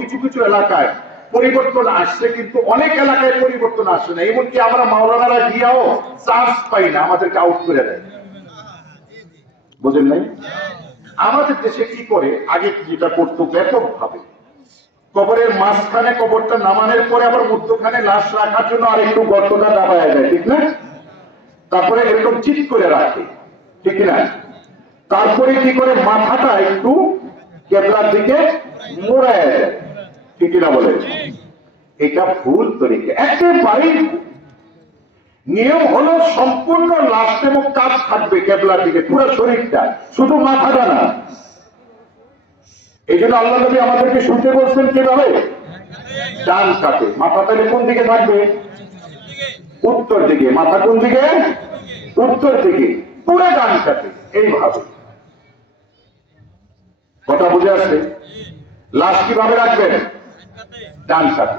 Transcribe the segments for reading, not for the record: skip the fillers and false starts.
কিছু কিছু এলাকায় পরিবর্তন আসছে, কিন্তু অনেক এলাকায় পরিবর্তন আসে না। এমনকি আমরা মাওলানারা গিয়াও চান্স পাই না, আমাদেরকে আউট করে দেয়। বুঝেন নাই? আমাদের দেশে কি করে, আগে যেটা করতো ব্যাপক ভাবে, কবরের মাঝখানে কবরটা নামানোর পরে আবার মধ্যখানে লাশ রাখার জন্য আর একটু গর্তটা দাবায় যায়, ঠিক না? তারপরে এরকম চিট করে রাখে, ঠিক না? তারপরে কি করে, মাথাটা একটু কেবলার দিকে মোড়ায় যায়, ঠিক না বলে? এটা ভুল তরিকা, একেবারেই ভুল। নিয়ম হলো সম্পূর্ণ লাশ এবং কাঁধ থাকবে কেবলার দিকে, পুরো শরীরটা, শুধু মাথাটা না। এই জন্য আল্লাহ নবী আমাদেরকে শুনতে বলছেন কিভাবে, ডান কাতে। মাথা তাহলে কোন দিকে থাকবে? উত্তর দিকে। মাথা কোন দিকে? উত্তর দিকে, পুরো ডান কাতে, এইভাবে। কথা বুঝে আসছে? লাশ কিভাবে রাখবেন? ডান কাতে।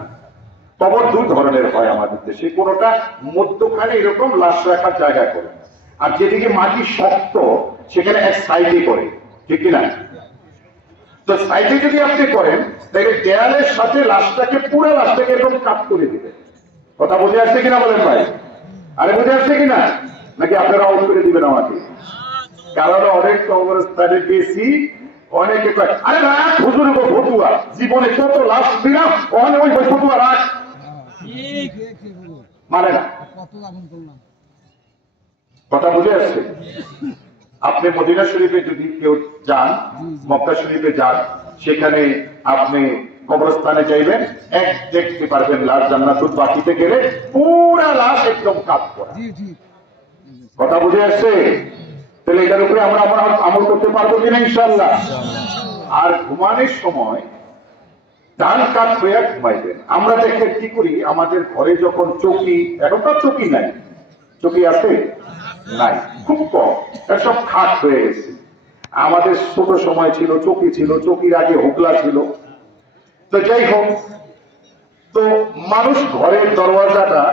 কবর দুই ধরনের হয় আমাদের দেশে, কোনটা মধ্যখানে এরকম লাশ রাখার জায়গা করে, আর যেদিকে মাটি শক্ত সেখানে এক সাইডে করে, ঠিক না? তো সাইডে যদি আপনি করেন তাহলে দেয়ালের সাথে লাশটাকে, পুরো লাশটাকে এরকম কাট করে দিবেন। কথা বুঝে আসছে কিনা বলেন ভাই? আরে বুঝে আসছে কিনা, নাকি আপনারা আউট করে দিবেন আমাকে? কারণ অনেক কবরস্থানে গেছি, অনেকে কয় আরে রাখ হুজুর গো ফতুয়া, জীবনে কত লাশ দিলাম, ওখানে ওই ফতুয়া রাখ, মানে না। কথা বুঝে আসছে? আপনি মদিনা শরীফে যদি কেউ যান, মক্কা শরীফে যান, সেখানে আপনি কবরস্থানে যাইবেন, এক দেখতে পারবেন লাশ জান্নাতুল বাকিতে গেলে পুরা লাশ একদম কাজ করা। কথা বুঝে আসছে? তাহলে এটার উপরে আমরা আমল করতে পারবো কিনা ইনশাআল্লাহ? আর ঘুমানোর সময় ডান কাত হয়ে ঘুমাইবেন। আমরা দেখে কি করি, আমাদের ঘরে যখন চৌকি, এখন তো চৌকি নাই, চৌকি আছে নাই, খুব কম, সব খাট হয়ে গেছে। আমাদের ছোট সময় ছিল চৌকি ছিল, চৌকির আগে হোগলা ছিল। তো যাই হোক, তো মানুষ ঘরের দরওয়াজাটা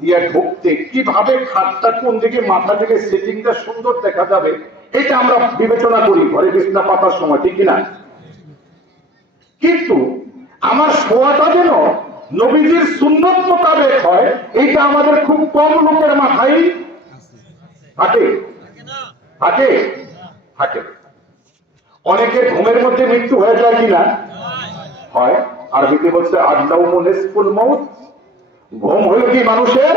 দিয়ে ঢুকতে কিভাবে খাটটা কোন দিকে, মাথা থেকে সেটিংটা সুন্দর দেখা যাবে, এটা আমরা বিবেচনা করি ঘরে বিছানা পাতার সময়, ঠিক কিনা? কিন্তু আমার শোয়াটা যেন নবীজির সুন্নত মোতাবেক হয়, এটা আমাদের খুব কম লোকের মাথায় থাকে। থাকে থাকে অনেকের ঘুমের মধ্যে মৃত্যু হয়ে যায় কিনা? হয়। আরবিতে বলছে আন্নাউমু নিসফুল মাউত, ঘুম হলো কি মানুষের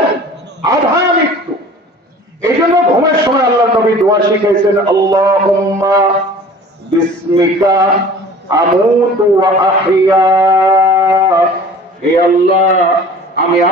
আধা মৃত্যু। এই জন্য ঘুমের সময় আল্লাহ নবী দোয়া শিখাইছেন, আল্লাহুম্মা বিসমিকা আমুতু ওয়া আহইয়া, হে আল্লাহ আমি